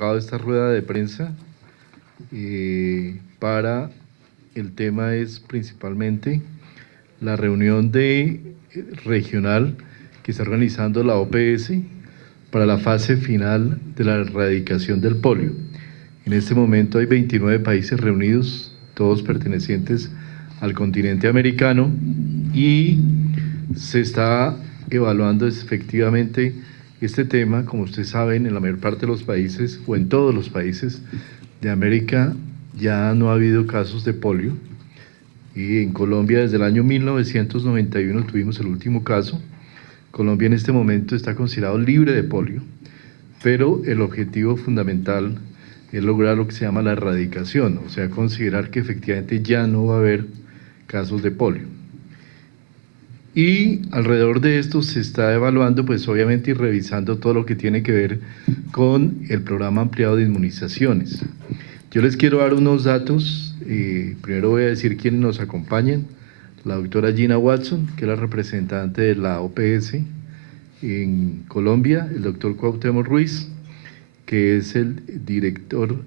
convocado esta rueda de prensa para el tema es principalmente la reunión regional que está organizando la OPS para la fase final de la erradicación del polio. En este momento hay 29 países reunidos, todos pertenecientes al continente americano, y se está evaluando efectivamente este tema. Como ustedes saben, en la mayor parte de los países, o en todos los países de América, ya no ha habido casos de polio. Y en Colombia, desde el año 1991 tuvimos el último caso. Colombia en este momento está considerado libre de polio, pero el objetivo fundamental es lograr lo que se llama la erradicación, o sea, considerar que efectivamente ya no va a haber casos de polio. Y alrededor de esto se está evaluando, pues obviamente, y revisando todo lo que tiene que ver con el programa ampliado de inmunizaciones. Yo les quiero dar unos datos. Primero voy a decir quiénes nos acompañan. La doctora Gina Watson, que es la representante de la OPS en Colombia, el doctor Cuauhtémoc Ruiz, que es el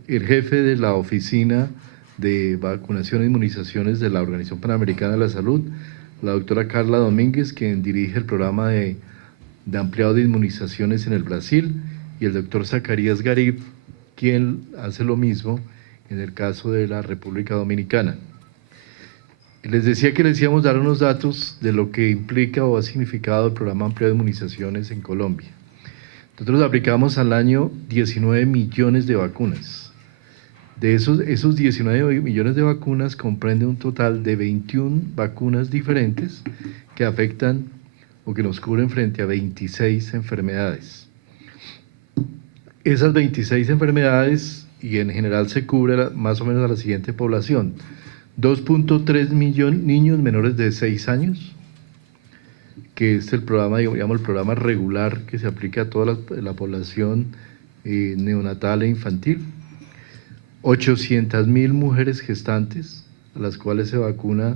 jefe de la Oficina de Vacunación e Inmunizaciones de la Organización Panamericana de la Salud, la doctora Carla Domínguez, quien dirige el programa de ampliado de inmunizaciones en el Brasil, y el doctor Zacarías Garib, quien hace lo mismo en el caso de la República Dominicana. Les decía que les íbamos a dar unos datos de lo que implica o ha significado el programa ampliado de inmunizaciones en Colombia. Nosotros aplicamos al año 19 millones de vacunas. De esos 19 millones de vacunas comprende un total de 21 vacunas diferentes que afectan o que nos cubren frente a 26 enfermedades. Esas 26 enfermedades, y en general se cubre más o menos a la siguiente población: 2.3 millones de niños menores de 6 años, que es el programa, digamos, el programa regular que se aplica a toda la población neonatal e infantil. 800.000 mujeres gestantes, a las cuales se vacuna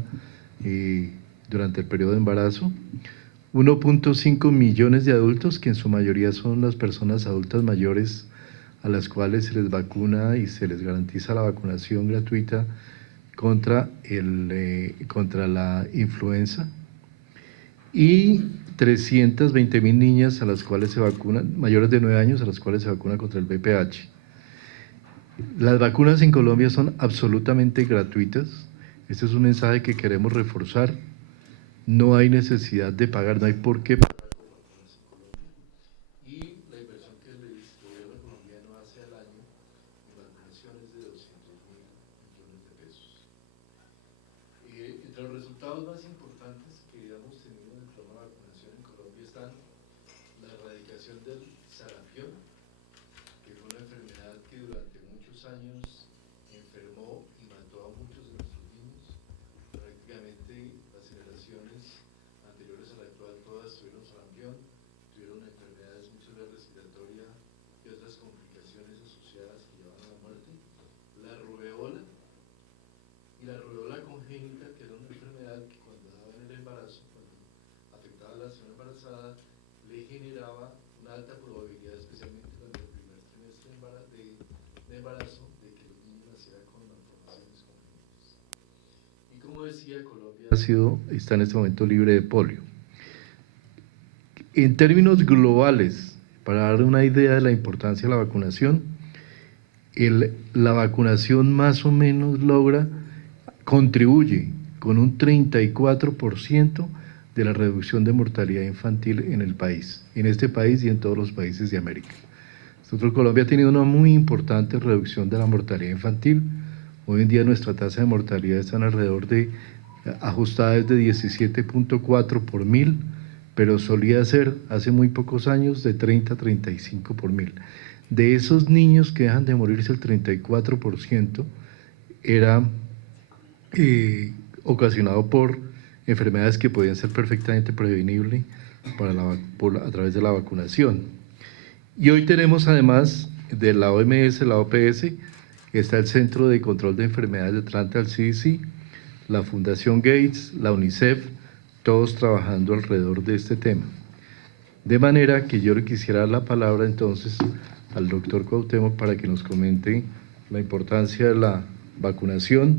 durante el periodo de embarazo. 1.5 millones de adultos, que en su mayoría son las personas adultas mayores a las cuales se les vacuna y se les garantiza la vacunación gratuita contra la influenza. Y 320.000 niñas a las cuales se vacunan, mayores de 9 años, a las cuales se vacuna contra el VPH. Las vacunas en Colombia son absolutamente gratuitas. Este es un mensaje que queremos reforzar. No hay necesidad de pagar, no hay por qué pagar por vacunas en Colombia. Y la inversión que el gobierno colombiano hace al año en vacunación es de 200.000 millones de pesos. Entre los resultados más importantes que hemos tenido en el programa de vacunación en Colombia están la erradicación del sarampión, que fue una enfermedad que durante muchos años enfermó y mató a muchos de nuestros niños. Prácticamente las generaciones anteriores a la actual todas tuvieron sarampión, tuvieron enfermedades muchas veces respiratorias y otras complicaciones asociadas que llevan a la muerte. La rubeola y la rubeola congénita, que era una enfermedad que cuando daba en el embarazo, cuando afectaba a la señora embarazada, le generaba una alta probabilidad, especialmente durante el primer trimestre de embarazo, de que los niños nacieran con malformaciones congénitas. Y como decía, Colombia está en este momento libre de polio. En términos globales, para dar una idea de la importancia de la vacunación, la vacunación más o menos contribuye con un 34% de la reducción de mortalidad infantil en el país, en este país y en todos los países de América. Nosotros, Colombia, ha tenido una muy importante reducción de la mortalidad infantil. Hoy en día nuestra tasa de mortalidad está alrededor ajustada desde 17.4 por 1000, pero solía ser hace muy pocos años de 30 a 35 por 1000. De esos niños que dejan de morirse, el 34% era ocasionado por enfermedades que podían ser perfectamente prevenibles a través de la vacunación. Y hoy tenemos, además de la OMS, la OPS, está el Centro de Control de Enfermedades de Atlanta, el CDC, la Fundación Gates, la UNICEF, todos trabajando alrededor de este tema. De manera que yo le quisiera dar la palabra entonces al doctor Cuauhtémoc para que nos comente la importancia de la vacunación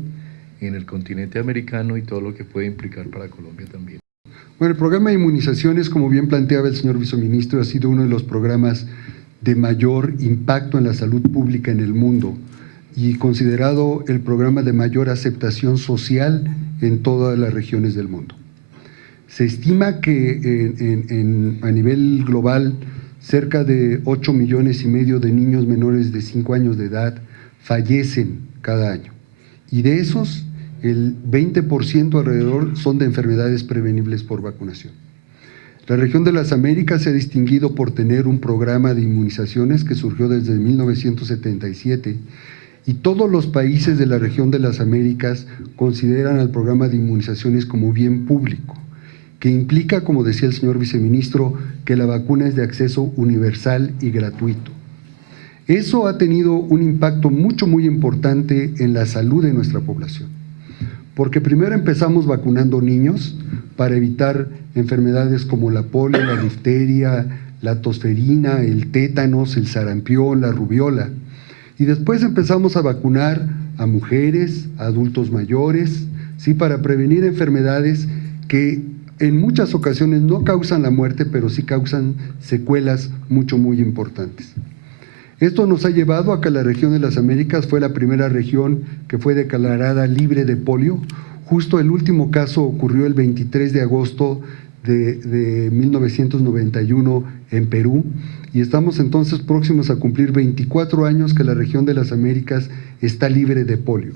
en el continente americano y todo lo que puede implicar para Colombia también. Bueno, el programa de inmunizaciones, como bien planteaba el señor viceministro, ha sido uno de los programas de mayor impacto en la salud pública en el mundo y considerado el programa de mayor aceptación social en todas las regiones del mundo. Se estima que a nivel global cerca de 8,5 millones de niños menores de 5 años de edad fallecen cada año, y de esos el 20% alrededor son de enfermedades prevenibles por vacunación. La región de las Américas se ha distinguido por tener un programa de inmunizaciones que surgió desde 1977, y todos los países de la región de las Américas consideran al programa de inmunizaciones como bien público, que implica, como decía el señor viceministro, que la vacuna es de acceso universal y gratuito. Eso ha tenido un impacto muy importante en la salud de nuestra población, porque primero empezamos vacunando niños para evitar enfermedades como la polio, la difteria, la tosferina, el tétanos, el sarampión, la rubiola, y después empezamos a vacunar a mujeres, a adultos mayores, ¿sí?, para prevenir enfermedades que en muchas ocasiones no causan la muerte, pero sí causan secuelas muy importantes. Esto nos ha llevado a que la región de las Américas fue la primera región que fue declarada libre de polio. Justo el último caso ocurrió el 23 de agosto de 1991 en Perú, y estamos entonces próximos a cumplir 24 años que la región de las Américas está libre de polio.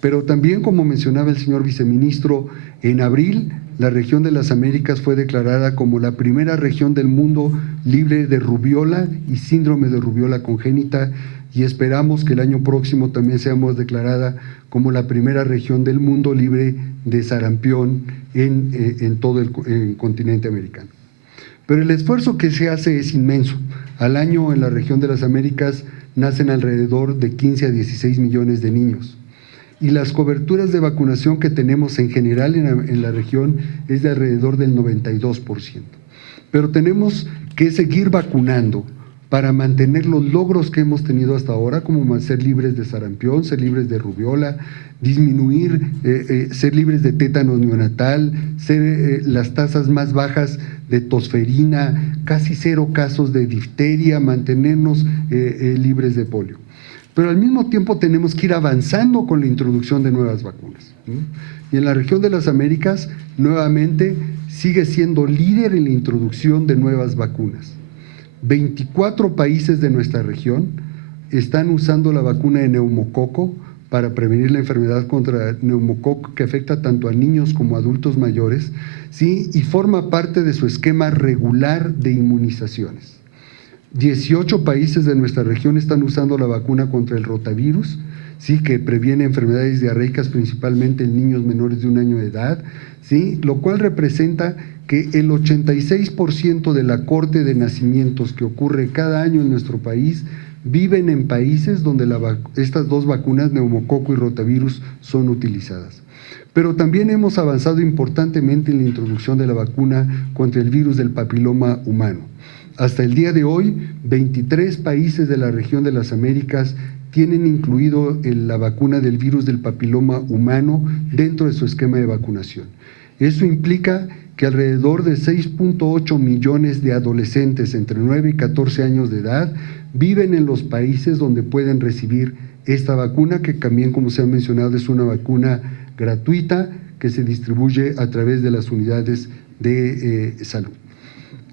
Pero también, como mencionaba el señor viceministro, en abril la región de las Américas fue declarada como la primera región del mundo libre de rubiola y síndrome de rubiola congénita, y esperamos que el año próximo también seamos declarada como la primera región del mundo libre de sarampión en todo el continente americano. Pero el esfuerzo que se hace es inmenso. Al año en la región de las Américas nacen alrededor de 15 a 16 millones de niños. Y las coberturas de vacunación que tenemos en general en la región es de alrededor del 92%. Pero tenemos que seguir vacunando para mantener los logros que hemos tenido hasta ahora, como ser libres de sarampión, ser libres de rubiola, disminuir, ser libres de tétanos neonatal, ser las tasas más bajas de tosferina, casi 0 casos de difteria, mantenernos libres de polio. Pero al mismo tiempo tenemos que ir avanzando con la introducción de nuevas vacunas, ¿no? Y en la región de las Américas, nuevamente, sigue siendo líder en la introducción de nuevas vacunas. 24 países de nuestra región están usando la vacuna de neumococo para prevenir la enfermedad contra neumococo que afecta tanto a niños como a adultos mayores, ¿sí?, y forma parte de su esquema regular de inmunizaciones. 18 países de nuestra región están usando la vacuna contra el rotavirus, ¿sí?, que previene enfermedades diarreicas principalmente en niños menores de 1 año de edad, ¿sí?, lo cual representa que el 86% de la corte de nacimientos que ocurre cada año en nuestro país viven en países donde estas dos vacunas, neumococo y rotavirus, son utilizadas. Pero también hemos avanzado importantemente en la introducción de la vacuna contra el virus del papiloma humano. Hasta el día de hoy, 23 países de la región de las Américas tienen incluido la vacuna del virus del papiloma humano dentro de su esquema de vacunación. Eso implica que alrededor de 6,8 millones de adolescentes entre 9 y 14 años de edad viven en los países donde pueden recibir esta vacuna, que también, como se ha mencionado, es una vacuna gratuita que se distribuye a través de las unidades de salud.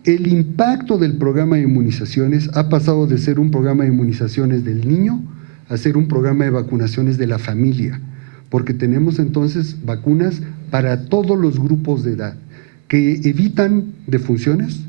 El impacto del programa de inmunizaciones ha pasado de ser un programa de inmunizaciones del niño a ser un programa de vacunaciones de la familia, porque tenemos entonces vacunas para todos los grupos de edad, que evitan defunciones,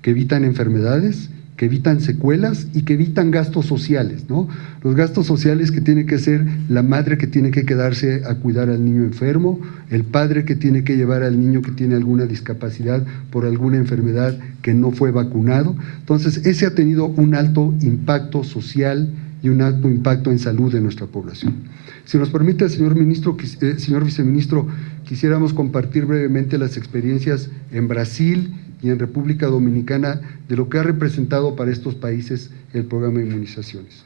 que evitan enfermedades, que evitan secuelas y que evitan gastos sociales, ¿no? Los gastos sociales que tiene que ser la madre que tiene que quedarse a cuidar al niño enfermo, el padre que tiene que llevar al niño que tiene alguna discapacidad por alguna enfermedad que no fue vacunado. Entonces, ese ha tenido un alto impacto social y un alto impacto en salud de nuestra población. Si nos permite, señor viceministro, quisiéramos compartir brevemente las experiencias en Brasil y en República Dominicana de lo que ha representado para estos países el programa de inmunizaciones.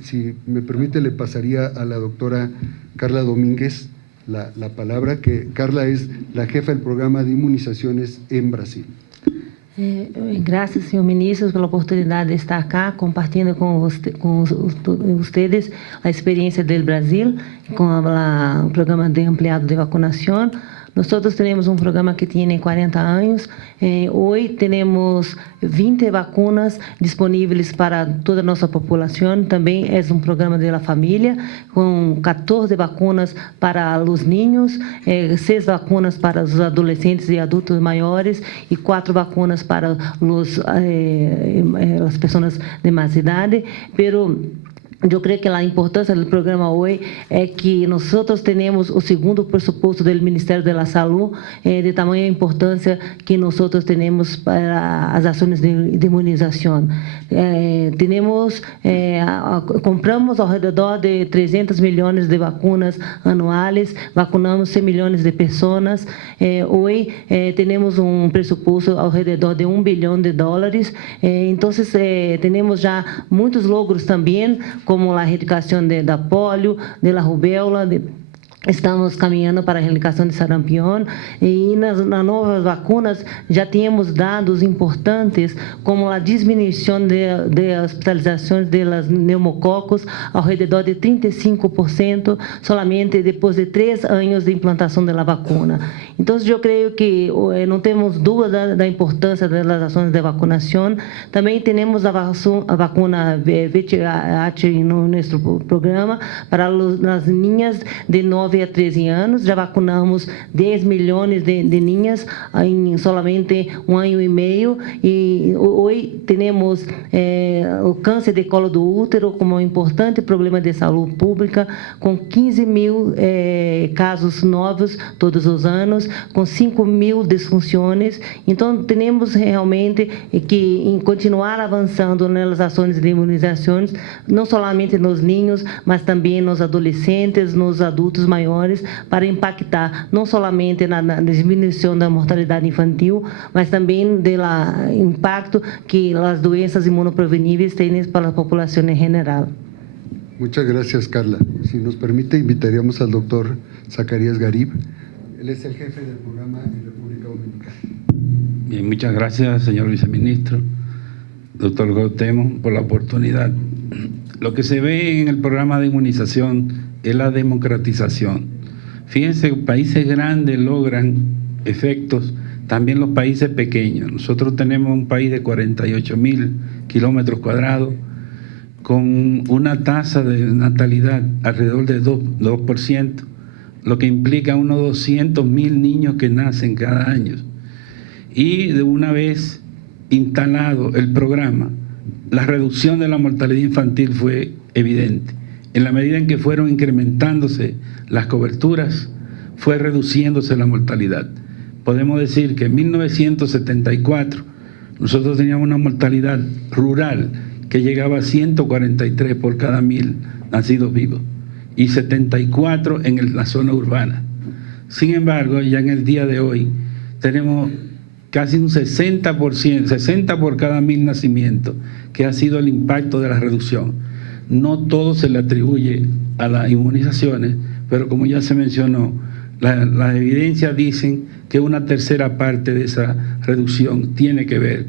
Si me permite, le pasaría a la doctora Carla Domínguez la palabra, que Carla es la jefa del programa de inmunizaciones en Brasil. Gracias, senhor ministro, pela oportunidade de estar acá compartilhando com vocês a experiência do Brasil com o programa de ampliado de vacunação. Nós temos um programa que tem 40 anos. Hoje temos 20 vacunas disponíveis para toda a nossa população. Também é um programa da família, com 14 vacunas para os ninhos, 6 vacunas para os adolescentes e adultos maiores e 4 vacunas para as pessoas de mais idade. Eu creio que a importância do programa hoje é que nós temos o segundo pressuposto do Ministério da Saúde, de tamanha importância que nós temos para as ações de imunização. Compramos ao redor de 300 milhões de vacunas anuais, vacunamos 100 milhões de pessoas. Hoje temos um pressuposto ao redor de $1 bilhão. Então, temos já muitos logros também, como a erradicação da polio, da rubéola, estamos caminhando para a erradicação de sarampião e nas novas vacunas já temos dados importantes como a diminuição de hospitalizações de pneumococos ao redor de 35% somente depois de 3 anos de implantação da vacuna. Então, eu creio que não temos dúvida da importância das ações de vacunação. Também temos a vacuna VIH no nosso programa para as ninhas de 9 a 13 anos. Já vacunamos 10 milhões de ninhas em solamente 1 ano e meio. E hoje temos o câncer de colo do útero como um importante problema de saúde pública, com 15 mil casos novos todos os anos, com 5 mil disfunções. Então, temos realmente que continuar avançando nas ações de imunizações, não somente nos ninhos, mas também nos adolescentes, nos adultos maiores, para impactar não somente na diminuição da mortalidade infantil, mas também do impacto que as doenças imunopreveníveis têm para a população em geral. Muchas gracias, Carla. Si nos permite, invitaríamos al doctor Zacarías Garib. Él es el jefe del programa en República Dominicana. Bien, muchas gracias, señor viceministro, doctor Gautemo, por la oportunidad. Lo que se ve en el programa de inmunización es la democratización. Fíjense, países grandes logran efectos, también los países pequeños. Nosotros tenemos un país de 48.000 kilómetros cuadrados, con una tasa de natalidad alrededor de 2%, lo que implica unos 200.000 niños que nacen cada año. Y de una vez instalado el programa, la reducción de la mortalidad infantil fue evidente. En la medida en que fueron incrementándose las coberturas, fue reduciéndose la mortalidad. Podemos decir que en 1974 nosotros teníamos una mortalidad rural que llegaba a 143 por cada 1.000 nacidos vivos y 74 en la zona urbana. Sin embargo, ya en el día de hoy tenemos casi un 60%, 60 por cada 1.000 nacimientos, que ha sido el impacto de la reducción. No todo se le atribuye a las inmunizaciones, pero como ya se mencionó, las evidencias dicen que una tercera parte de esa reducción tiene que ver.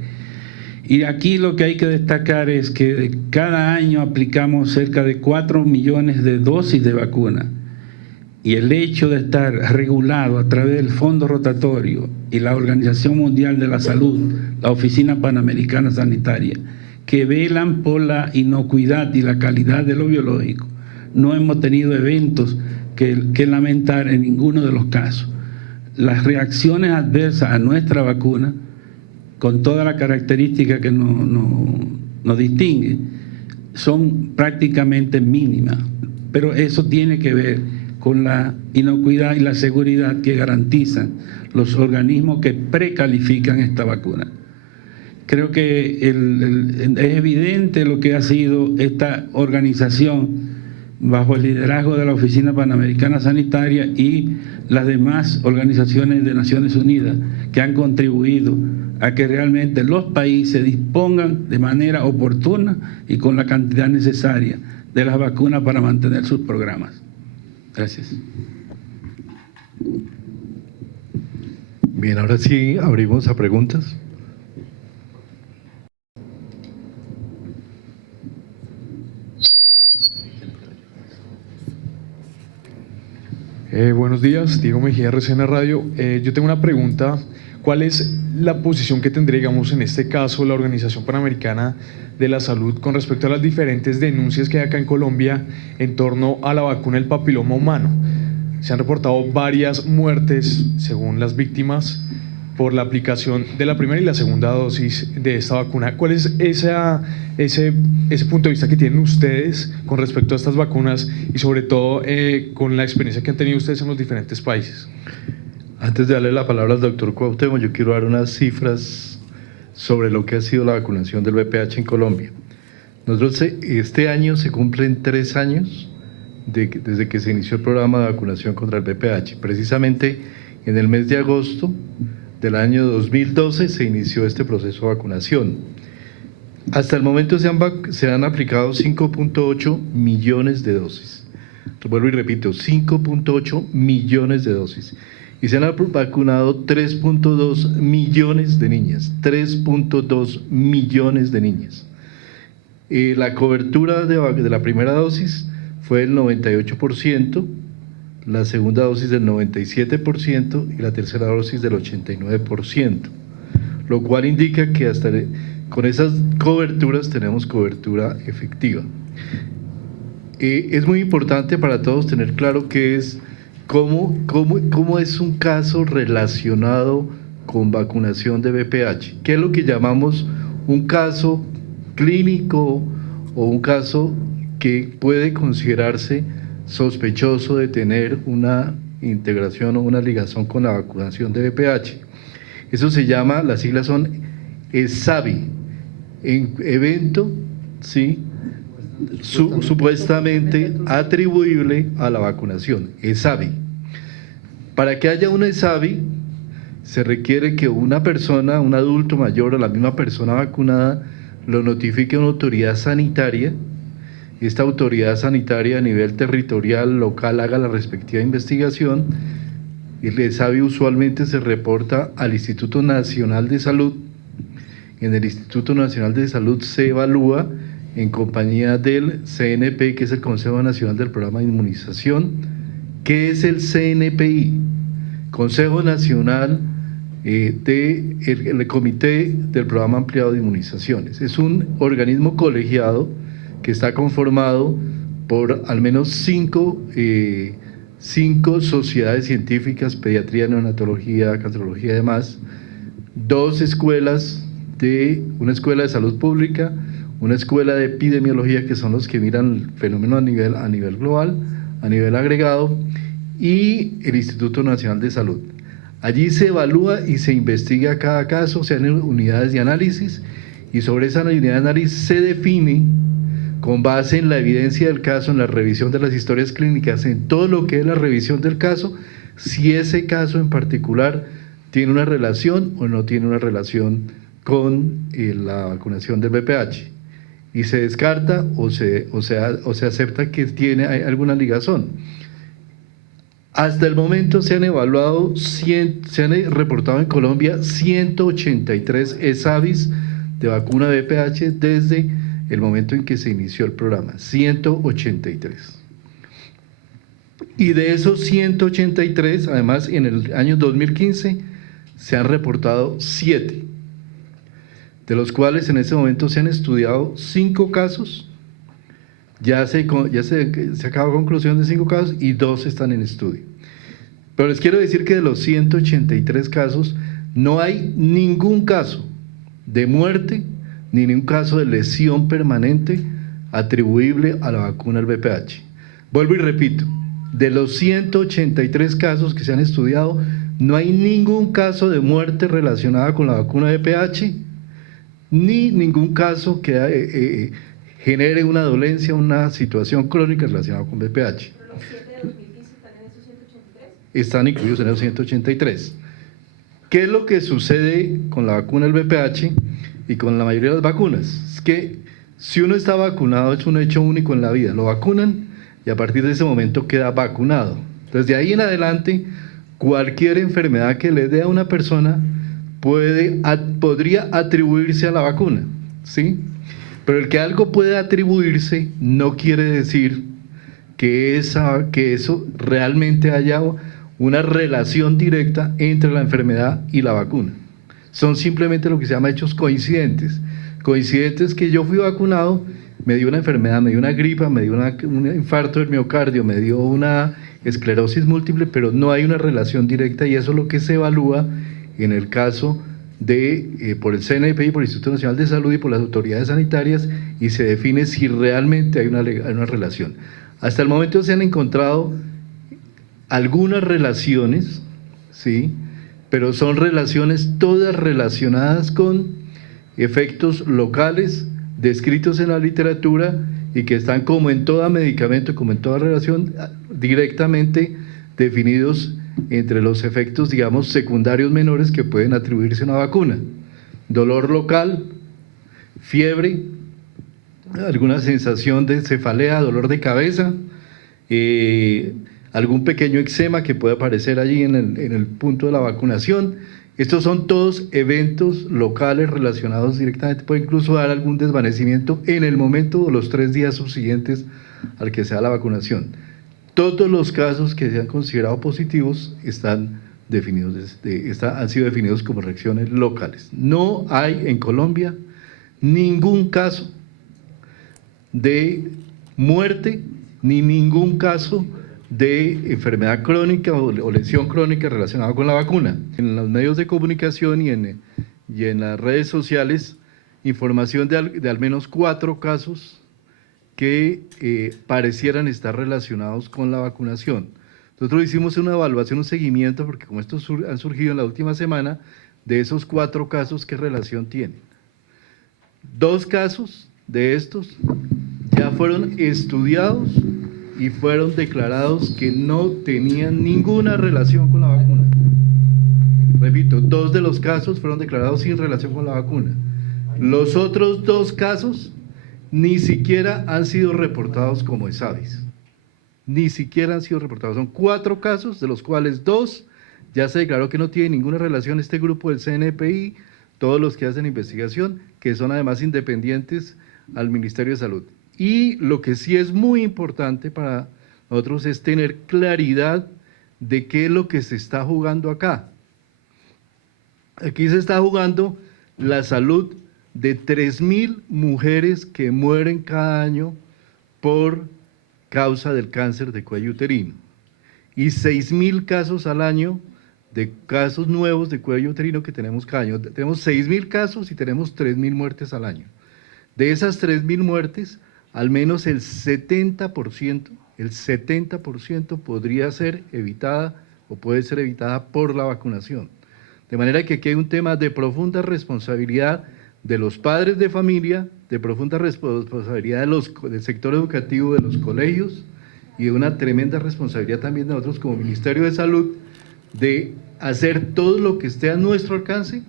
Y aquí lo que hay que destacar es que cada año aplicamos cerca de 4 millones de dosis de vacuna. Y el hecho de estar regulado a través del Fondo Rotatorio y la Organización Mundial de la Salud, la Oficina Panamericana Sanitaria, que velan por la inocuidad y la calidad de lo biológico, no hemos tenido eventos que lamentar en ninguno de los casos. Las reacciones adversas a nuestra vacuna, con toda la característica que nos distingue, son prácticamente mínimas, pero eso tiene que ver con la inocuidad y la seguridad que garantizan los organismos que precalifican esta vacuna. Creo que es evidente lo que ha sido esta organización bajo el liderazgo de la Oficina Panamericana Sanitaria y las demás organizaciones de Naciones Unidas que han contribuido a que realmente los países dispongan de manera oportuna y con la cantidad necesaria de las vacunas para mantener sus programas. Gracias. Bien, ahora sí abrimos a preguntas. Buenos días, Diego Mejía, RCN Radio. Yo tengo una pregunta. ¿Cuál es la posición que tendría, digamos, en este caso, la Organización Panamericana de la Salud con respecto a las diferentes denuncias que hay acá en Colombia en torno a la vacuna del papiloma humano? Se han reportado varias muertes, según las víctimas, por la aplicación de la primera y la segunda dosis de esta vacuna. ¿Cuál es ese punto de vista que tienen ustedes con respecto a estas vacunas y sobre todo con la experiencia que han tenido ustedes en los diferentes países? Antes de darle la palabra al doctor Cuauhtémoc, yo quiero dar unas cifras sobre lo que ha sido la vacunación del VPH en Colombia. Nosotros este año se cumplen 3 años desde que se inició el programa de vacunación contra el VPH. Precisamente en el mes de agosto del año 2012 se inició este proceso de vacunación. Hasta el momento se han aplicado 5.8 millones de dosis. Vuelvo y repito, 5.8 millones de dosis. Y se han vacunado 3.2 millones de niñas. 3.2 millones de niñas. La cobertura de la primera dosis fue el 98%, la segunda dosis del 97% y la tercera dosis del 89%, lo cual indica que hasta con esas coberturas tenemos cobertura efectiva. Es muy importante para todos tener claro qué es, cómo es un caso relacionado con vacunación de VPH, qué es lo que llamamos un caso clínico o un caso que puede considerarse sospechoso de tener una integración o una ligación con la vacunación de VPH. Eso se llama, las siglas son ESAVI, en evento, ¿sí?, supuestamente atribuible a la vacunación, ESAVI. Para que haya una ESAVI, se requiere que una persona, un adulto mayor o la misma persona vacunada, lo notifique a una autoridad sanitaria. Esta autoridad sanitaria a nivel territorial, local, haga la respectiva investigación. El ESAVI usualmente se reporta al Instituto Nacional de Salud. En el Instituto Nacional de Salud se evalúa en compañía del CNP, que es el Consejo Nacional del Programa de Inmunización. ¿Qué es el CNPI? Consejo Nacional el Comité del Programa Ampliado de Inmunizaciones. Es un organismo colegiado que está conformado por al menos cinco sociedades científicas, pediatría, neonatología, gastroenterología y demás, una escuela de salud pública, una escuela de epidemiología, que son los que miran el fenómeno a nivel global, a nivel agregado, y el Instituto Nacional de Salud. Allí se evalúa y se investiga cada caso, se hacen unidades de análisis, y sobre esa unidad de análisis se define, con base en la evidencia del caso, en la revisión de las historias clínicas, en todo lo que es la revisión del caso, si ese caso en particular tiene una relación o no tiene una relación con la vacunación del VPH, y se descarta o se acepta que hay alguna ligazón. Hasta el momento se han evaluado, se han reportado en Colombia 183 ESAVIs de vacuna VPH desde el momento en que se inició el programa, 183. Y de esos 183, además, en el año 2015 se han reportado 7, de los cuales en ese momento se han estudiado 5 casos, ya se acabó conclusión de 5 casos y 2 están en estudio. Pero les quiero decir que de los 183 casos no hay ningún caso de muerte ni ningún caso de lesión permanente atribuible a la vacuna del VPH. Vuelvo y repito, de los 183 casos que se han estudiado, no hay ningún caso de muerte relacionada con la vacuna VPH, ni ningún caso que genere una dolencia, una situación crónica relacionada con VPH. ¿Pero los 7 de 2015 están en esos 183? Están incluidos en esos 183. ¿Qué es lo que sucede con la vacuna del VPH y con la mayoría de las vacunas? Es que si uno está vacunado es un hecho único en la vida, lo vacunan y a partir de ese momento queda vacunado. Entonces de ahí en adelante cualquier enfermedad que le dé a una persona podría atribuirse a la vacuna, ¿sí? Pero el que algo puede atribuirse no quiere decir que eso realmente haya una relación directa entre la enfermedad y la vacuna. Son simplemente lo que se llama hechos coincidentes. Coincidentes que yo fui vacunado, me dio una enfermedad, me dio una gripa, me dio un infarto del miocardio, me dio una esclerosis múltiple, pero no hay una relación directa y eso es lo que se evalúa en el caso por el CNPI, por el Instituto Nacional de Salud y por las autoridades sanitarias y se define si realmente hay una relación. Hasta el momento se han encontrado algunas relaciones, ¿sí? Pero son relaciones todas relacionadas con efectos locales descritos en la literatura y que están como en todo medicamento, como en toda relación, directamente definidos entre los efectos, digamos, secundarios menores que pueden atribuirse a una vacuna. Dolor local, fiebre, alguna sensación de cefalea, dolor de cabeza, algún pequeño eczema que puede aparecer allí en el punto de la vacunación. Estos son todos eventos locales relacionados directamente, puede incluso dar algún desvanecimiento en el momento de los 3 días subsiguientes al que se da la vacunación. Todos los casos que se han considerado positivos han sido definidos como reacciones locales. No hay en Colombia ningún caso de muerte ni ningún caso de enfermedad crónica o lesión crónica relacionada con la vacuna. En los medios de comunicación y en las redes sociales, información de al menos 4 casos que parecieran estar relacionados con la vacunación. Nosotros hicimos una evaluación, un seguimiento, porque como estos han surgido en la última semana, de esos 4 casos, ¿qué relación tienen? 2 casos de estos ya fueron estudiados y fueron declarados que no tenían ninguna relación con la vacuna. Repito, 2 de los casos fueron declarados sin relación con la vacuna. Los otros 2 casos ni siquiera han sido reportados como ESAVIS. Ni siquiera han sido reportados. Son 4 casos, de los cuales 2 ya se declaró que no tienen ninguna relación este grupo del CNPI, todos los que hacen investigación, que son además independientes al Ministerio de Salud. Y lo que sí es muy importante para nosotros es tener claridad de qué es lo que se está jugando acá. Aquí se está jugando la salud de 3.000 mujeres que mueren cada año por causa del cáncer de cuello uterino y 6.000 casos al año de casos nuevos de cuello uterino que tenemos cada año. Tenemos 6.000 casos y tenemos 3.000 muertes al año. De esas 3.000 muertes, al menos el 70% podría ser evitada o puede ser evitada por la vacunación. De manera que aquí hay un tema de profunda responsabilidad de los padres de familia, de profunda responsabilidad del sector educativo, de los colegios y de una tremenda responsabilidad también de nosotros como Ministerio de Salud de hacer todo lo que esté a nuestro alcance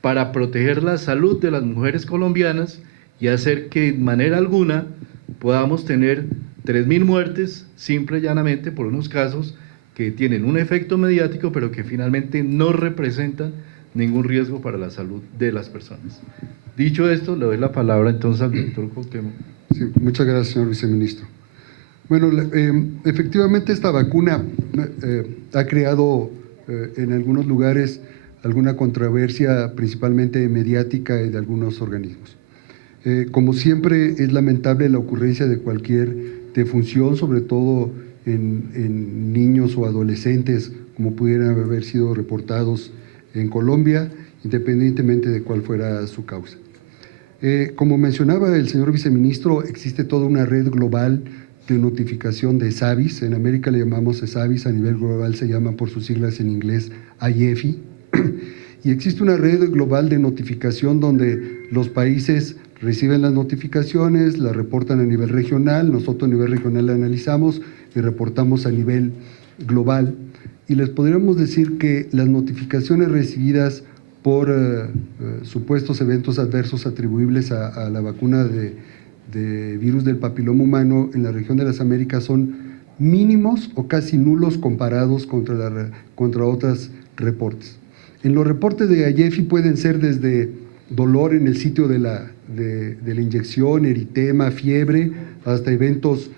para proteger la salud de las mujeres colombianas y hacer que de manera alguna podamos tener 3.000 muertes simple y llanamente por unos casos que tienen un efecto mediático pero que finalmente no representan ningún riesgo para la salud de las personas. Dicho esto, le doy la palabra entonces al doctor Cuauhtémoc. Sí, muchas gracias, señor viceministro. Bueno, efectivamente esta vacuna ha creado en algunos lugares alguna controversia, principalmente mediática y de algunos organismos. Como siempre, es lamentable la ocurrencia de cualquier defunción, sobre todo en niños o adolescentes, como pudieran haber sido reportados en Colombia, independientemente de cuál fuera su causa. Como mencionaba el señor viceministro, existe toda una red global de notificación de ESAVIS. En América le llamamos ESAVIS, a nivel global se llama por sus siglas en inglés IEFI. Y existe una red global de notificación donde los países reciben las notificaciones, las reportan a nivel regional, nosotros a nivel regional la analizamos y reportamos a nivel global, y les podríamos decir que las notificaciones recibidas por supuestos eventos adversos atribuibles a la vacuna de virus del papiloma humano en la región de las Américas son mínimos o casi nulos comparados contra otros reportes. En los reportes de AYEFI pueden ser desde dolor en el sitio de la inyección, eritema, fiebre, hasta eventos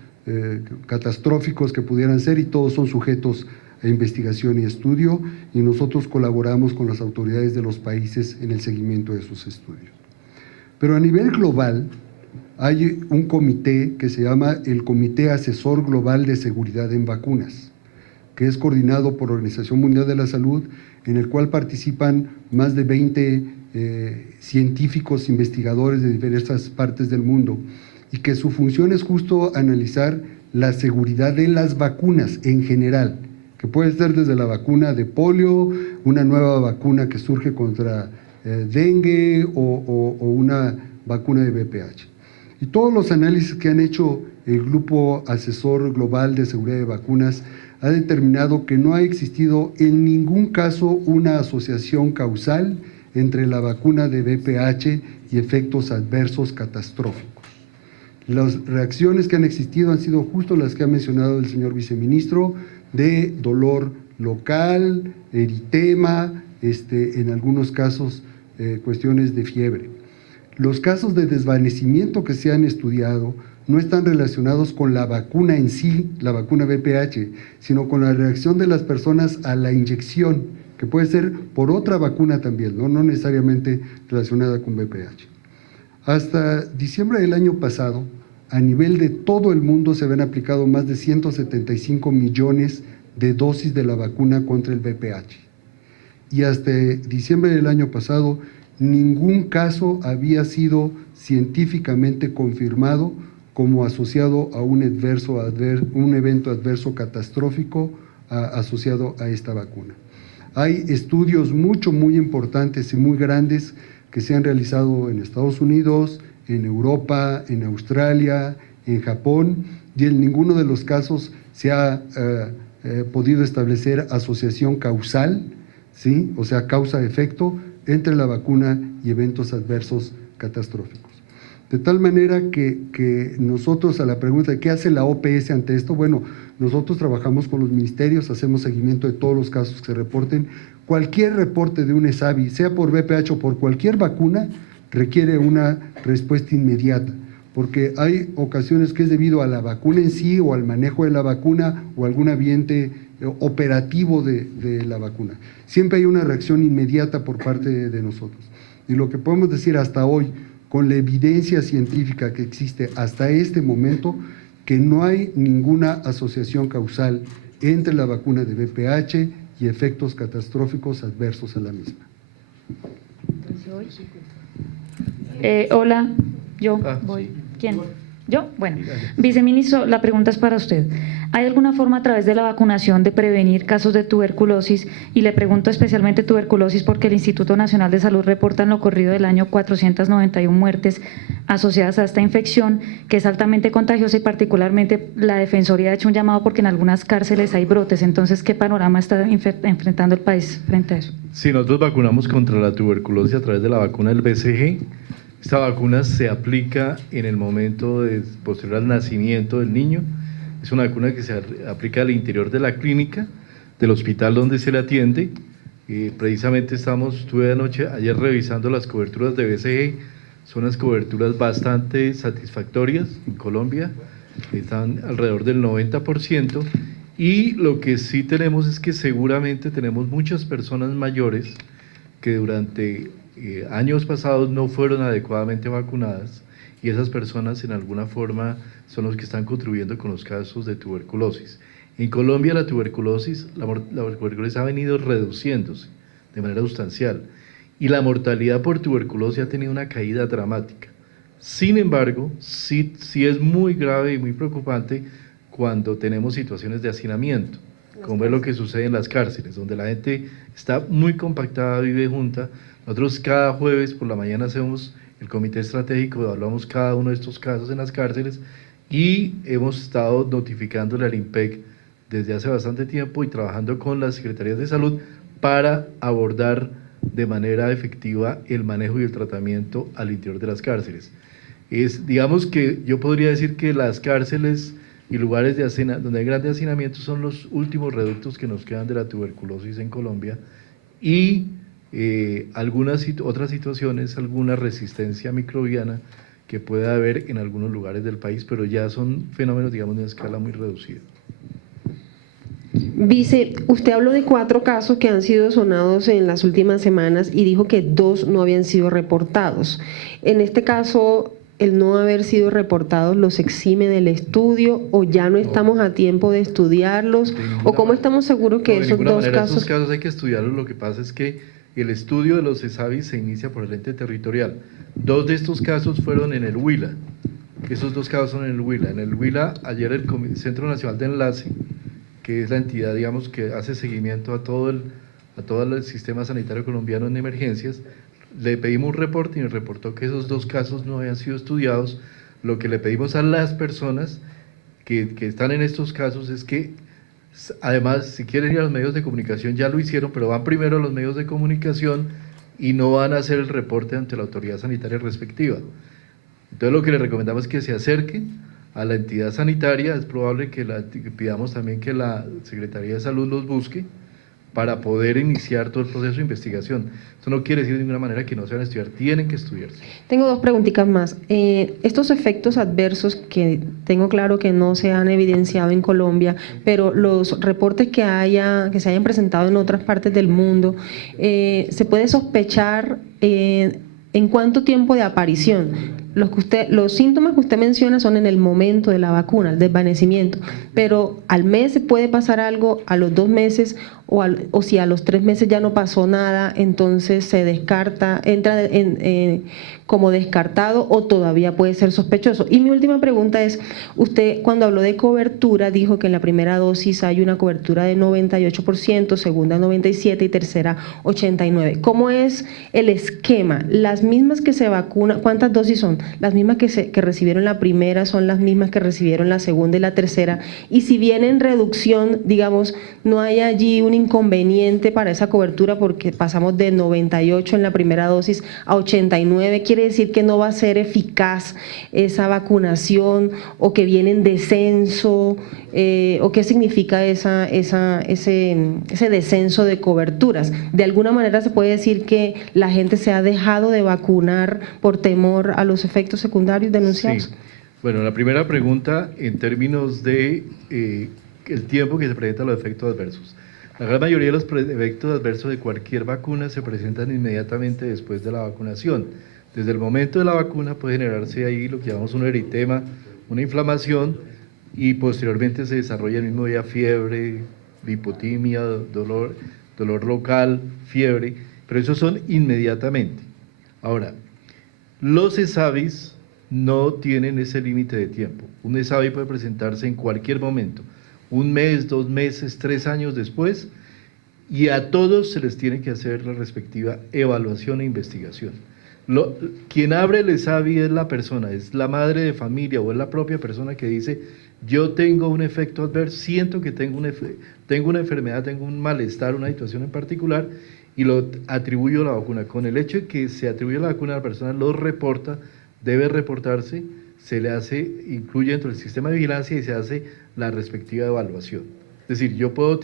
catastróficos que pudieran ser, y todos son sujetos a investigación y estudio, y nosotros colaboramos con las autoridades de los países en el seguimiento de sus estudios. Pero a nivel global hay un comité que se llama el Comité Asesor Global de Seguridad en Vacunas, que es coordinado por la Organización Mundial de la Salud, en el cual participan más de 20 científicos, investigadores de diversas partes del mundo, y que su función es justo analizar la seguridad de las vacunas en general, que puede ser desde la vacuna de polio, una nueva vacuna que surge contra dengue o una vacuna de VPH. Y todos los análisis que han hecho el Grupo Asesor Global de Seguridad de Vacunas ha determinado que no ha existido en ningún caso una asociación causal entre la vacuna de VPH y efectos adversos catastróficos. Las reacciones que han existido han sido justo las que ha mencionado el señor viceministro, de dolor local, eritema, en algunos casos cuestiones de fiebre. Los casos de desvanecimiento que se han estudiado no están relacionados con la vacuna en sí, la vacuna VPH, sino con la reacción de las personas a la inyección, que puede ser por otra vacuna también, no necesariamente relacionada con VPH. Hasta diciembre del año pasado, a nivel de todo el mundo se habían aplicado más de 175 millones de dosis de la vacuna contra el VPH. Y hasta diciembre del año pasado, ningún caso había sido científicamente confirmado como asociado a un evento adverso catastrófico asociado a esta vacuna. Hay estudios muy importantes y muy grandes que se han realizado en Estados Unidos, en Europa, en Australia, en Japón, y en ninguno de los casos se ha podido establecer asociación causal, ¿sí? O sea, causa-efecto entre la vacuna y eventos adversos catastróficos. De tal manera que nosotros, a la pregunta de qué hace la OPS ante esto, bueno, nosotros trabajamos con los ministerios, hacemos seguimiento de todos los casos que se reporten. Cualquier reporte de un ESAVI, sea por VPH o por cualquier vacuna, requiere una respuesta inmediata, porque hay ocasiones que es debido a la vacuna en sí o al manejo de la vacuna o algún ambiente operativo de la vacuna. Siempre hay una reacción inmediata por parte de nosotros. Y lo que podemos decir hasta hoy, con la evidencia científica que existe hasta este momento, que no hay ninguna asociación causal entre la vacuna de VPH y efectos catastróficos adversos a la misma. Hola, yo voy. ¿Quién? ¿Yo? Bueno, viceministro, la pregunta es para usted. ¿Hay alguna forma a través de la vacunación de prevenir casos de tuberculosis? Y le pregunto especialmente tuberculosis porque el Instituto Nacional de Salud reporta en lo corrido del año 491 muertes asociadas a esta infección, que es altamente contagiosa, y particularmente la Defensoría ha hecho un llamado porque en algunas cárceles hay brotes. Entonces, ¿qué panorama está enfrentando el país frente a eso? Sí, nosotros vacunamos contra la tuberculosis a través de la vacuna del BCG. Esta vacuna se aplica en el momento posterior al nacimiento del niño. Es una vacuna que se aplica al interior de la clínica, del hospital donde se le atiende. Precisamente estuve ayer revisando las coberturas de BCG. Son unas coberturas bastante satisfactorias en Colombia, están alrededor del 90%. Y lo que sí tenemos es que seguramente tenemos muchas personas mayores que durante años pasados no fueron adecuadamente vacunadas, y esas personas en alguna forma son los que están contribuyendo con los casos de tuberculosis. En Colombia la tuberculosis ha venido reduciéndose de manera sustancial y la mortalidad por tuberculosis ha tenido una caída dramática. Sin embargo, sí es muy grave y muy preocupante cuando tenemos situaciones de hacinamiento, como es lo que sucede en las cárceles, donde la gente está muy compactada, vive junta. Nosotros cada jueves por la mañana hacemos el comité estratégico, evaluamos cada uno de estos casos en las cárceles y hemos estado notificándole al INPEC desde hace bastante tiempo y trabajando con las Secretarías de Salud para abordar de manera efectiva el manejo y el tratamiento al interior de las cárceles. Digamos que yo podría decir que las cárceles y lugares donde hay grandes hacinamientos son los últimos reductos que nos quedan de la tuberculosis en Colombia y algunas otras situaciones, alguna resistencia microbiana que pueda haber en algunos lugares del país, pero ya son fenómenos, digamos, de una escala muy reducida. Vice, usted habló de 4 casos que han sido sonados en las últimas semanas y dijo que 2 no habían sido reportados. En este caso, el no haber sido reportados los exime del estudio o ya no estamos a tiempo de estudiarlos o cómo estamos seguros que esos 2 casos… Esos casos hay que estudiarlos, lo que pasa es que el estudio de los CESAVIS se inicia por el ente territorial. 2 de estos casos fueron en el Huila, esos 2 casos son en el Huila. En el Huila, ayer el Centro Nacional de Enlace, que es la entidad, digamos, que hace seguimiento a todo el sistema sanitario colombiano en emergencias, le pedimos un reporte y nos reportó que esos 2 casos no habían sido estudiados. Lo que le pedimos a las personas que están en estos casos es que, además, si quieren ir a los medios de comunicación, ya lo hicieron, pero van primero a los medios de comunicación y no van a hacer el reporte ante la autoridad sanitaria respectiva. Entonces, lo que les recomendamos es que se acerquen a la entidad sanitaria. Es probable que pidamos también que la Secretaría de Salud los busque para poder iniciar todo el proceso de investigación. Esto no quiere decir de ninguna manera que no se van a estudiar, tienen que estudiarse. Tengo 2 preguntitas más. Estos efectos adversos que tengo claro que no se han evidenciado en Colombia, pero los reportes que se hayan presentado en otras partes del mundo, ¿se puede sospechar en cuánto tiempo de aparición? Los síntomas que usted menciona son en el momento de la vacuna, el desvanecimiento, pero al mes se puede pasar algo, a los 2 meses o si a los 3 meses ya no pasó nada, entonces se descarta, entra como descartado o todavía puede ser sospechoso. Y mi última pregunta es, usted cuando habló de cobertura dijo que en la primera dosis hay una cobertura de 98%, segunda 97% y tercera 89%. ¿Cómo es el esquema? Las mismas que se vacunan, ¿cuántas dosis son? Las mismas que recibieron la primera son las mismas que recibieron la segunda y la tercera, y si viene en reducción, digamos, no hay allí un inconveniente para esa cobertura porque pasamos de 98 en la primera dosis a 89, quiere decir que no va a ser eficaz esa vacunación o que viene en descenso, o qué significa ese descenso de coberturas. De alguna manera se puede decir que la gente se ha dejado de vacunar por temor a los efectos secundarios denunciados. Sí. Bueno, la primera pregunta en términos de el tiempo que se presentan los efectos adversos. La gran mayoría de los efectos adversos de cualquier vacuna se presentan inmediatamente después de la vacunación. Desde el momento de la vacuna puede generarse ahí lo que llamamos un eritema, una inflamación, y posteriormente se desarrolla el mismo día fiebre, hipotimia, dolor local, fiebre, pero esos son inmediatamente. Ahora, los ESAVIS no tienen ese límite de tiempo. Un ESAVI puede presentarse en cualquier momento, 1 mes, 2 meses, 3 años después, y a todos se les tiene que hacer la respectiva evaluación e investigación. Quien abre el ESAVI es la persona, es la madre de familia o es la propia persona que dice: yo tengo un efecto adverso, siento que tengo una enfermedad, tengo un malestar, una situación en particular, y lo atribuyo a la vacuna. Con el hecho de que se atribuye la vacuna a la persona, lo reporta, debe reportarse, se le incluye dentro del sistema de vigilancia y se hace la respectiva evaluación. Es decir, yo puedo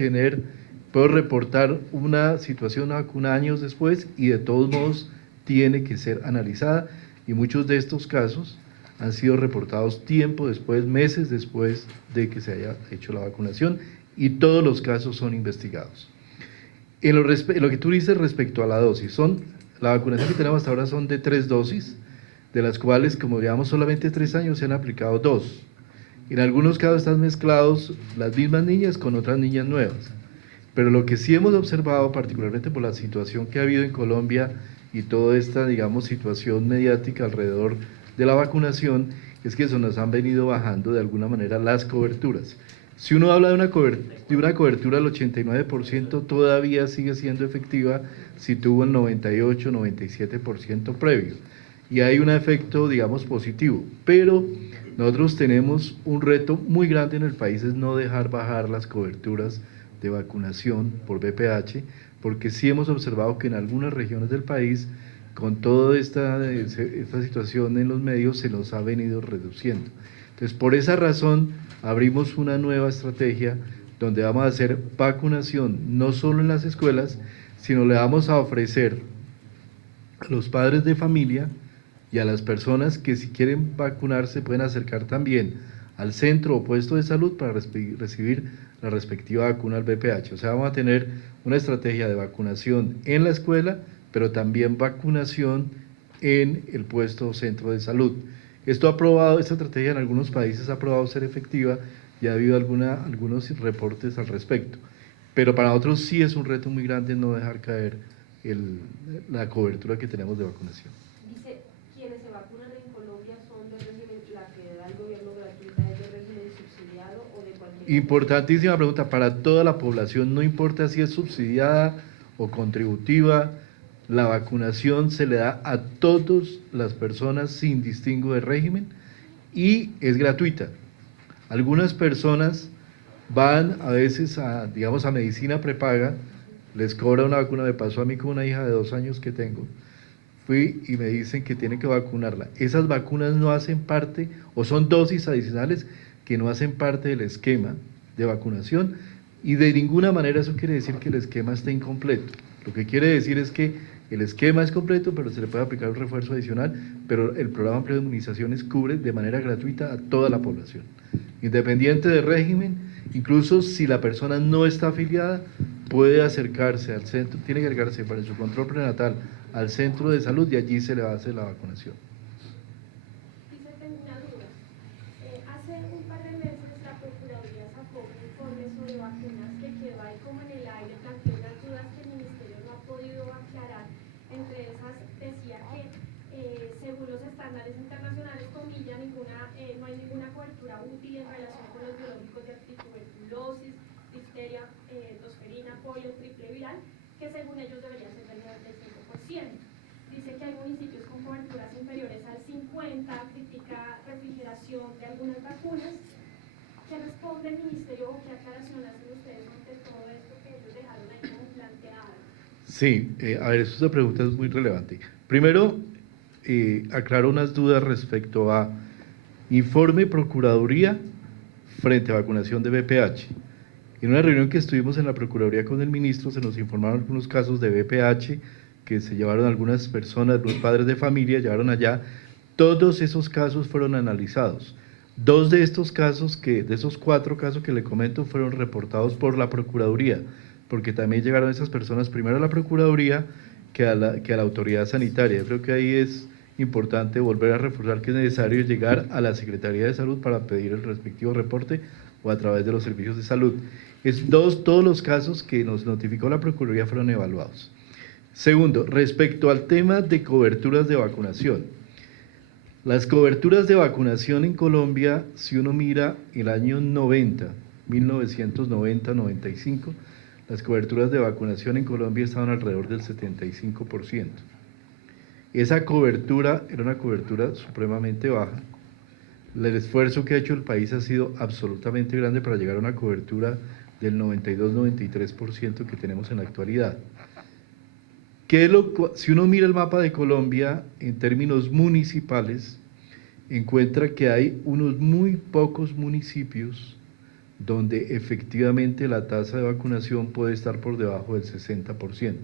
reportar una situación, una vacuna años después, y de todos modos tiene que ser analizada, y muchos de estos casos han sido reportados tiempo después, meses después de que se haya hecho la vacunación, y todos los casos son investigados. En lo que tú dices respecto a la dosis, la vacunación que tenemos hasta ahora son de 3 dosis, de las cuales, como digamos, solamente 3 años se han aplicado 2. En algunos casos están mezclados las mismas niñas con otras niñas nuevas. Pero lo que sí hemos observado, particularmente por la situación que ha habido en Colombia y toda esta, digamos, situación mediática alrededor de la vacunación, es que eso nos han venido bajando de alguna manera las coberturas. Si uno habla de una cobertura del 89%, todavía sigue siendo efectiva si tuvo el 98, 97% previo. y hay un efecto, digamos, positivo, pero nosotros tenemos un reto muy grande en el país, es no dejar bajar las coberturas de vacunación por VPH, porque sí hemos observado que en algunas regiones del país, con toda esta situación en los medios, se nos ha venido reduciendo. Entonces, por esa razón, abrimos una nueva estrategia donde vamos a hacer vacunación no solo en las escuelas, sino le vamos a ofrecer a los padres de familia y a las personas que si quieren vacunarse pueden acercar también al centro o puesto de salud para recibir la respectiva vacuna al VPH. O sea, vamos a tener una estrategia de vacunación en la escuela, pero también vacunación en el puesto o centro de salud. Esto ha probado, esta estrategia en algunos países ha probado ser efectiva y ha habido algunos reportes al respecto. Pero para nosotros sí es un reto muy grande no dejar caer la cobertura que tenemos de vacunación. Dice, quienes se vacunan en Colombia son de régimen, la que da el gobierno gratuita, ¿es de régimen subsidiado o de cualquier? Importantísima pregunta, para toda la población, no importa si es subsidiada o contributiva, la vacunación se le da a todas las personas sin distingo de régimen y es gratuita. Algunas personas van a veces digamos, a medicina prepaga, les cobra una vacuna, me pasó a mí con una hija de 2 años que tengo, fui y me dicen que tiene que vacunarla. Esas vacunas no hacen parte, o son dosis adicionales que no hacen parte del esquema de vacunación, y de ninguna manera eso quiere decir que el esquema esté incompleto. Lo que quiere decir es que el esquema es completo, pero se le puede aplicar un refuerzo adicional, pero el programa amplio de inmunizaciones cubre de manera gratuita a toda la población, independiente de régimen. Incluso si la persona no está afiliada, puede acercarse al centro, tiene que acercarse para su control prenatal al centro de salud y allí se le va a hacer la vacunación. Dice, tengo una duda. Hace un par de meses la Procuraduría sacó un informe sobre vacunas que quedó ahí como en el aire, planteó unas dudas que el Ministerio no ha podido aclarar. Entre esas decía que según los estándares internacionales, comilla, no hay ninguna cobertura útil en relación con los biológicos de antituberculosis, difteria, tosferina, polio, triple viral, que según ellos debería ser del 95%. Dice que hay municipios con coberturas inferiores al 50%, critica refrigeración de algunas vacunas. ¿Qué responde el Ministerio o qué aclaración hacen ustedes ante todo esto que ellos dejaron ahí como planteado? Sí, a ver, esta pregunta es muy relevante. Primero, aclaro unas dudas respecto a informe Procuraduría frente a vacunación de VPH. En una reunión que estuvimos en la Procuraduría con el ministro, se nos informaron algunos casos de VPH que se llevaron algunas personas, los padres de familia, llevaron allá. Todos esos casos fueron analizados. 2 de estos casos, de esos 4 casos que le comento, fueron reportados por la Procuraduría, porque también llegaron esas personas primero a la Procuraduría que a la autoridad sanitaria. Yo creo que ahí es importante volver a reforzar que es necesario llegar a la Secretaría de Salud para pedir el respectivo reporte o a través de los servicios de salud. Todos los casos que nos notificó la Procuraduría fueron evaluados. Segundo, respecto al tema de coberturas de vacunación. Las coberturas de vacunación en Colombia, si uno mira el año 1990-95, las coberturas de vacunación en Colombia estaban alrededor del 75%. Esa cobertura era una cobertura supremamente baja. El esfuerzo que ha hecho el país ha sido absolutamente grande para llegar a una cobertura del 92-93% que tenemos en la actualidad. Si uno mira el mapa de Colombia en términos municipales, encuentra que hay unos muy pocos municipios donde efectivamente la tasa de vacunación puede estar por debajo del 60%.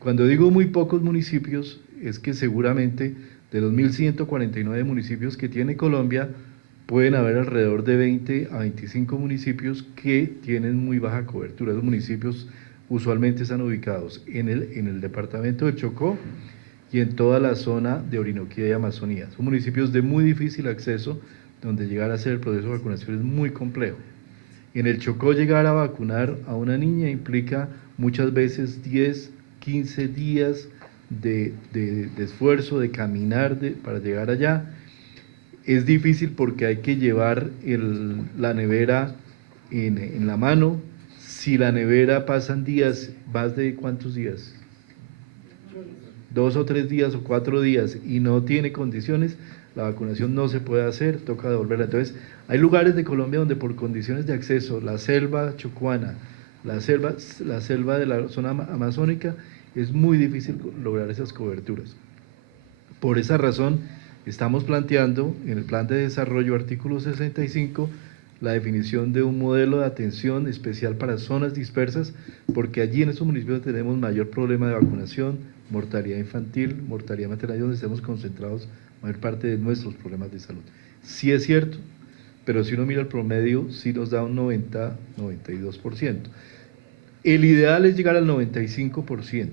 Cuando digo muy pocos municipios, es que seguramente de los 1.149 municipios que tiene Colombia, pueden haber alrededor de 20 a 25 municipios que tienen muy baja cobertura. Los municipios usualmente están ubicados en el departamento de Chocó y en toda la zona de Orinoquía y Amazonía. Son municipios de muy difícil acceso, donde llegar a hacer el proceso de vacunación es muy complejo. En el Chocó llegar a vacunar a una niña implica muchas veces 10, 15 días de esfuerzo, de caminar para llegar allá. Es difícil porque hay que llevar la nevera en la mano. Si la nevera pasan días, ¿más de cuántos días? 2 o 3 días o 4 días y no tiene condiciones, la vacunación no se puede hacer, toca devolverla. Entonces, hay lugares de Colombia donde por condiciones de acceso, la selva chocuana, la selva de la zona amazónica, es muy difícil lograr esas coberturas. Por esa razón, estamos planteando en el plan de desarrollo, artículo 65, la definición de un modelo de atención especial para zonas dispersas, porque allí en esos municipios tenemos mayor problema de vacunación, mortalidad infantil, mortalidad materna, donde estamos concentrados la mayor parte de nuestros problemas de salud. Sí es cierto, pero si uno mira el promedio, sí nos da un 90-92%. El ideal es llegar al 95%,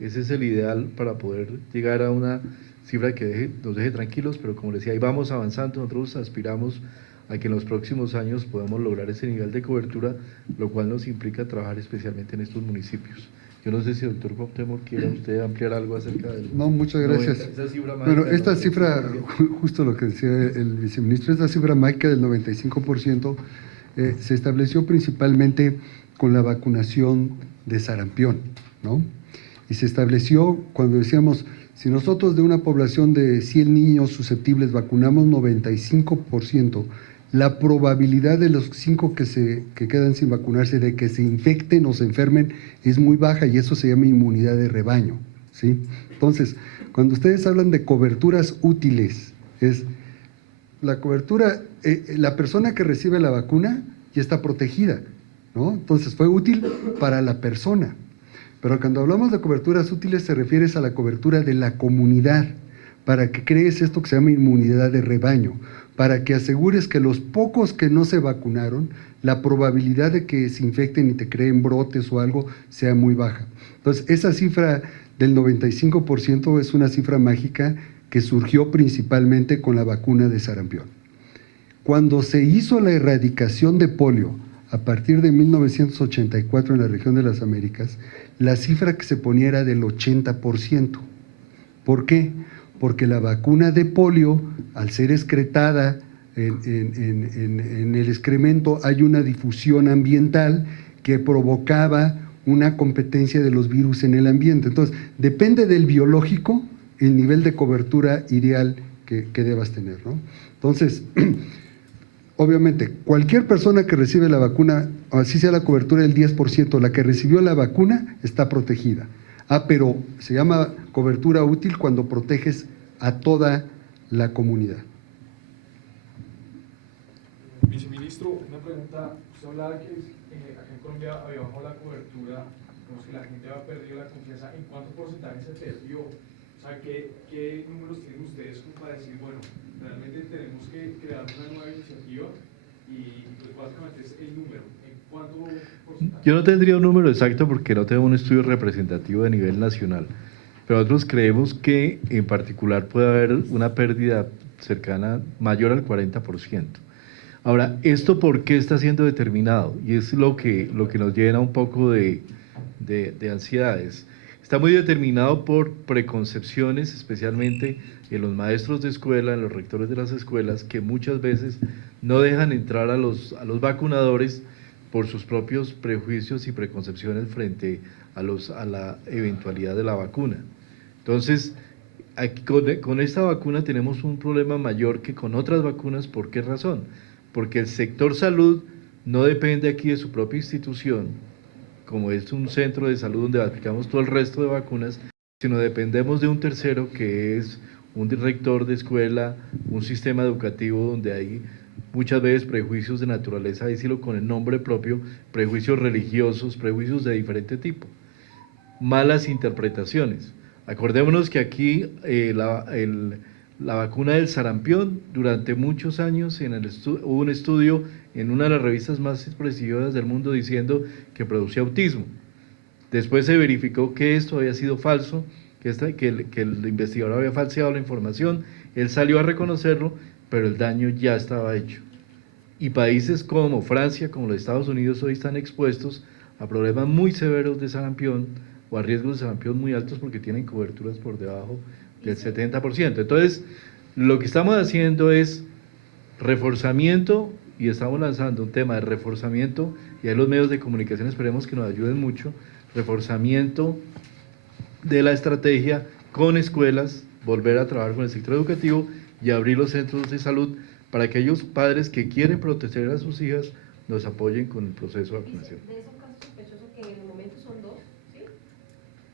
ese es el ideal para poder llegar a una cifra que nos deje tranquilos, pero como les decía, ahí vamos avanzando, nosotros aspiramos a que en los próximos años podamos lograr ese nivel de cobertura, lo cual nos implica trabajar especialmente en estos municipios. Yo no sé si el doctor Cuauhtémoc quiera usted ampliar algo acerca del… No, muchas gracias. 90, esa cifra bueno, mágica, esta 95%. cifra, justo lo que decía el viceministro, esta cifra mágica del 95% se estableció principalmente con la vacunación de sarampión, ¿no? Y se estableció cuando decíamos, si nosotros de una población de 100 niños susceptibles vacunamos 95%, la probabilidad de los 5 que quedan sin vacunarse de que se infecten o se enfermen es muy baja y eso se llama inmunidad de rebaño, ¿sí? Entonces, cuando ustedes hablan de coberturas útiles, es la cobertura, la persona que recibe la vacuna ya está protegida, ¿no? Entonces fue útil para la persona. Pero cuando hablamos de coberturas útiles se refiere a la cobertura de la comunidad, para que crees esto que se llama inmunidad de rebaño, para que asegures que los pocos que no se vacunaron, la probabilidad de que se infecten y te creen brotes o algo sea muy baja. Entonces, esa cifra del 95% es una cifra mágica que surgió principalmente con la vacuna de sarampión. Cuando se hizo la erradicación de polio a partir de 1984 en la región de las Américas, la cifra que se ponía era del 80%. ¿Por qué? Porque la vacuna de polio, al ser excretada en el excremento, hay una difusión ambiental que provocaba una competencia de los virus en el ambiente. Entonces, depende del biológico el nivel de cobertura ideal que debas tener, ¿no? Entonces, obviamente, cualquier persona que recibe la vacuna, así sea la cobertura del 10%, la que recibió la vacuna está protegida. Pero se llama cobertura útil cuando proteges a toda la comunidad. Viceministro, una pregunta. Usted hablaba que acá en Colombia había bajado la cobertura, como si la gente había perdido la confianza. ¿En cuánto porcentaje se perdió? O sea, ¿qué números tienen ustedes como para decir, bueno, realmente tenemos que crear una nueva iniciativa y pues básicamente es el número? ¿En cuánto porcentaje? Yo no tendría un número exacto porque no tengo un estudio representativo de nivel nacional, pero nosotros creemos que en particular puede haber una pérdida cercana, mayor al 40%. Ahora, ¿esto por qué está siendo determinado? Y es lo que nos llena un poco de ansiedades. Está muy determinado por preconcepciones, especialmente en los maestros de escuela, en los rectores de las escuelas, que muchas veces no dejan entrar a los vacunadores por sus propios prejuicios y preconcepciones frente a la eventualidad de la vacuna. Entonces, aquí, con esta vacuna tenemos un problema mayor que con otras vacunas. ¿Por qué razón? Porque el sector salud no depende aquí de su propia institución, como es un centro de salud donde aplicamos todo el resto de vacunas, sino dependemos de un tercero que es un director de escuela, un sistema educativo donde hay muchas veces prejuicios de naturaleza, decirlo con el nombre propio, prejuicios religiosos, prejuicios de diferente tipo, malas interpretaciones. Acordémonos que aquí la vacuna del sarampión, durante muchos años hubo un estudio en una de las revistas más prestigiosas del mundo diciendo que producía autismo. Después se verificó que esto había sido falso, que el investigador había falseado la información, él salió a reconocerlo, pero el daño ya estaba hecho. Y países como Francia, como los Estados Unidos, hoy están expuestos a problemas muy severos de sarampión o a riesgos de sarampión muy altos porque tienen coberturas por debajo del 70%. Entonces, lo que estamos haciendo es reforzamiento y estamos lanzando un tema de reforzamiento y ahí los medios de comunicación esperemos que nos ayuden mucho, reforzamiento de la estrategia con escuelas, volver a trabajar con el sector educativo y abrir los centros de salud para que aquellos padres que quieren proteger a sus hijas nos apoyen con el proceso de vacunación. De esos casos sospechosos que en el momento son 2, ¿sí?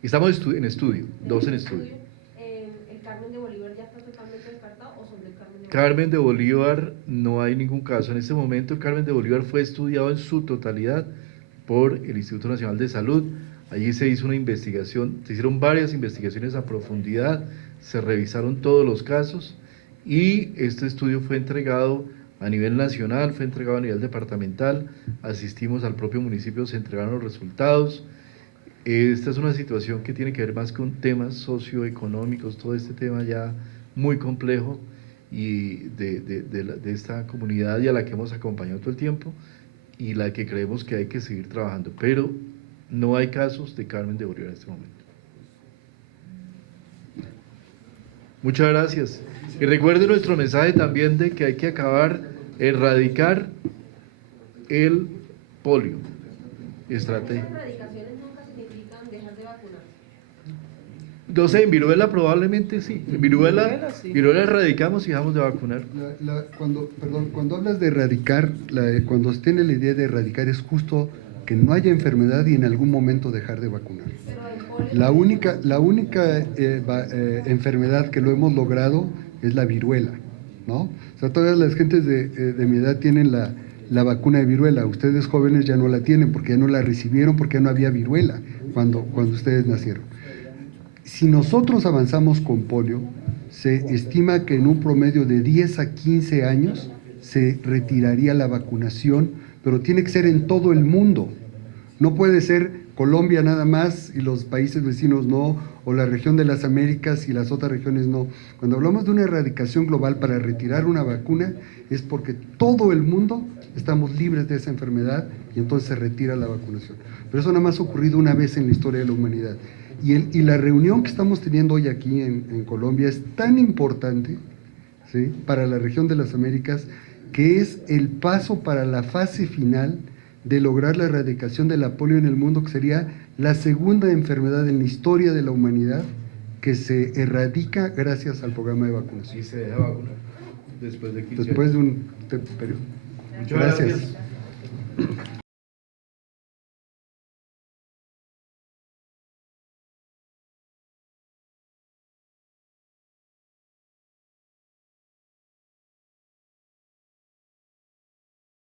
Estamos en estudio, 2 en estudio. ¿El Carmen de Bolívar ya está totalmente descartado o son del Carmen de Bolívar? Carmen de Bolívar no hay ningún caso. En este momento Carmen de Bolívar fue estudiado en su totalidad por el Instituto Nacional de Salud. Allí se hizo una investigación, se hicieron varias investigaciones a profundidad, se revisaron todos los casos y este estudio fue entregado a nivel nacional, fue entregado a nivel departamental, asistimos al propio municipio, se entregaron los resultados. Esta es una situación que tiene que ver más con temas socioeconómicos, todo este tema ya muy complejo y de esta comunidad y a la que hemos acompañado todo el tiempo y la que creemos que hay que seguir trabajando, pero no hay casos de Carmen de Bolívar en este momento. Muchas gracias. Y recuerde nuestro mensaje también de que hay que erradicar el polio. Estrategia. ¿Las erradicaciones nunca significan dejar de vacunar? No sé, en viruela probablemente sí. En viruela erradicamos y dejamos de vacunar. Cuando hablas de erradicar, cuando se tiene la idea de erradicar es justo que no haya enfermedad y en algún momento dejar de vacunar. La única enfermedad que lo hemos logrado es la viruela, ¿no? O sea, todas las gentes de mi edad tienen la vacuna de viruela. Ustedes jóvenes ya no la tienen porque ya no la recibieron, porque ya no había viruela cuando ustedes nacieron. Si nosotros avanzamos con polio, se estima que en un promedio de 10 a 15 años se retiraría la vacunación, pero tiene que ser en todo el mundo. No puede ser Colombia nada más y los países vecinos no, o la región de las Américas y las otras regiones no. Cuando hablamos de una erradicación global para retirar una vacuna, es porque todo el mundo estamos libres de esa enfermedad y entonces se retira la vacunación. Pero eso nada más ha ocurrido una vez en la historia de la humanidad. Y la reunión que estamos teniendo hoy aquí en Colombia es tan importante, ¿sí?, para la región de las Américas, que es el paso para la fase final de lograr la erradicación de la polio en el mundo, que sería la segunda enfermedad en la historia de la humanidad que se erradica gracias al programa de vacunación. Y se deja vacunar después de 15 Después años. de un periodo. Muchas gracias.